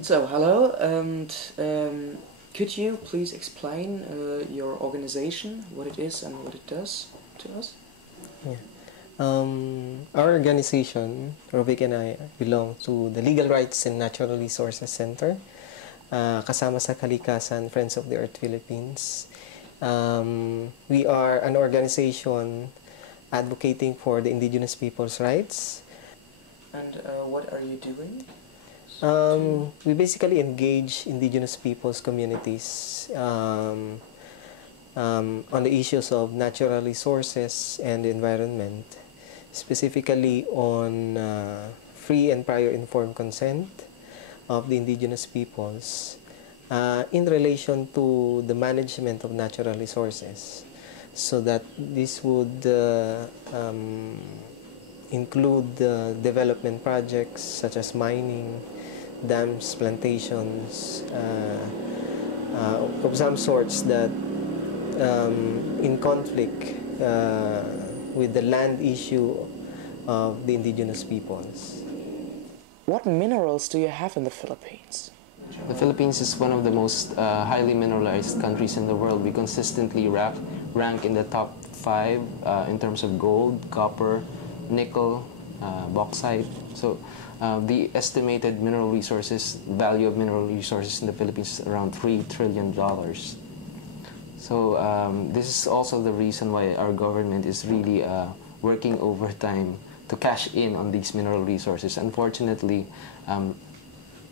So, hello, and could you please explain your organization, what it is and what it does to us? Yeah. Our organization, Rovic and I, belong to the Legal Rights and Natural Resources Center, kasama sa Kalikasan Friends of the Earth Philippines. We are an organization advocating for the indigenous people's rights. And what are you doing? We basically engage indigenous people's communities on the issues of natural resources and the environment, specifically on free and prior informed consent of the indigenous peoples in relation to the management of natural resources, so that this would include development projects such as mining, dams, plantations of some sorts that in conflict with the land issue of the indigenous peoples. What minerals do you have in the Philippines? The Philippines is one of the most highly mineralized countries in the world. We consistently rank in the top 5 in terms of gold, copper, nickel, bauxite. So the estimated mineral resources, value of mineral resources in the Philippines is around $3 trillion. So this is also the reason why our government is really working overtime to cash in on these mineral resources. Unfortunately,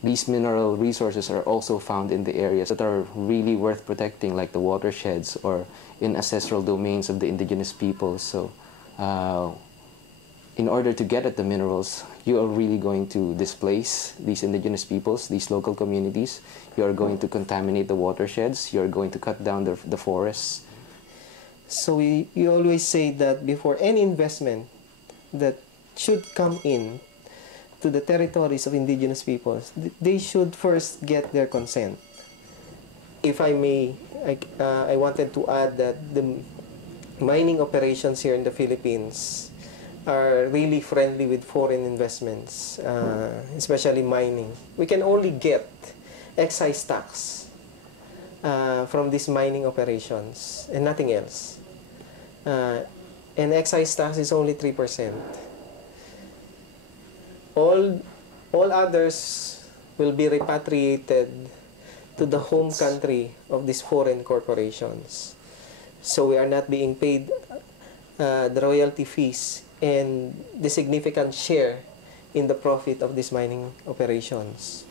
these mineral resources are also found in the areas that are really worth protecting, like the watersheds or in ancestral domains of the indigenous peoples. So in order to get at the minerals, you are really going to displace these indigenous peoples, these local communities. You are going to contaminate the watersheds. You are going to cut down the forests. So we always say that before any investment that should come in to the territories of indigenous peoples, they should first get their consent. If I may, I wanted to add that the mining operations here in the Philippines are really friendly with foreign investments, especially mining. We can only get excise tax from these mining operations and nothing else. And excise tax is only 3%. All others will be repatriated to the home country of these foreign corporations. So we are not being paid the royalty fees and the significant share in the profit of these mining operations.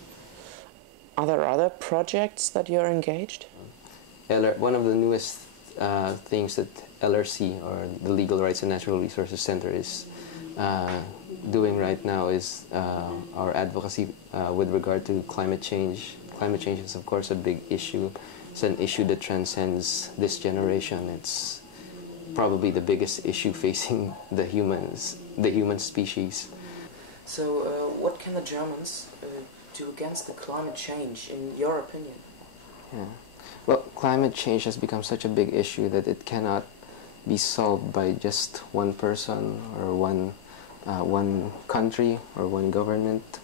Are there other projects that you're engaged? One of the newest things that LRC, or the Legal Rights and Natural Resources Center, is doing right now is our advocacy with regard to climate change. Climate change is, of course, a big issue. It's an issue that transcends this generation. It's probably the biggest issue facing the human species. So, what can the Germans do against the climate change, in your opinion? Yeah. Well, climate change has become such a big issue that it cannot be solved by just one person or one country or one government.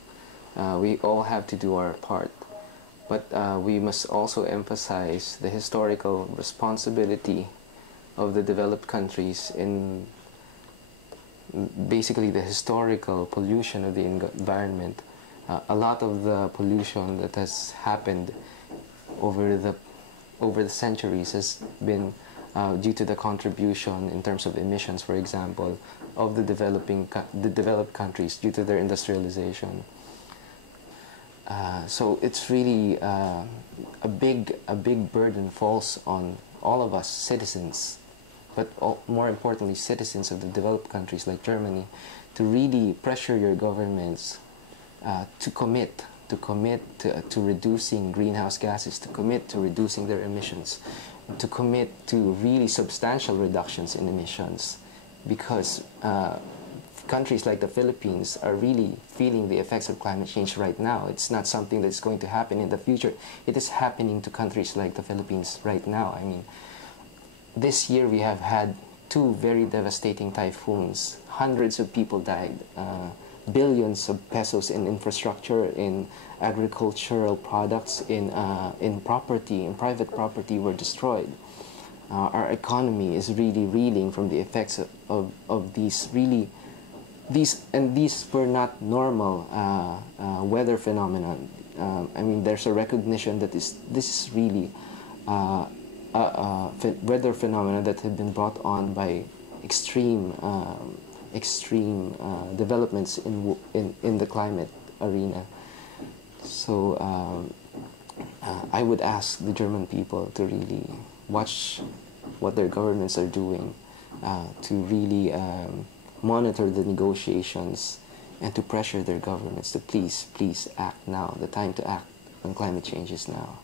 We all have to do our part. But we must also emphasize the historical responsibility of the developed countries in basically the historical pollution of the environment. A lot of the pollution that has happened over the centuries has been due to the contribution in terms of emissions, for example, of the developed countries due to their industrialization. So it's really a big burden falls on all of us citizens, but more importantly citizens of the developed countries like Germany, to really pressure your governments to commit to reducing greenhouse gases, to commit to reducing their emissions, to commit to really substantial reductions in emissions, because countries like the Philippines are really feeling the effects of climate change right now. It's not something that's going to happen in the future. It is happening to countries like the Philippines right now. I mean, this year we have had 2 very devastating typhoons. Hundreds of people died. billions of pesos in infrastructure, in agricultural products, in property, in private property were destroyed. Our economy is really reeling from the effects of these really, these were not normal weather phenomenon. I mean, there's a recognition that this is really weather phenomena that have been brought on by extreme developments in the climate arena. So I would ask the German people to really watch what their governments are doing, to really monitor the negotiations, and to pressure their governments to please act now. The time to act on climate change is now.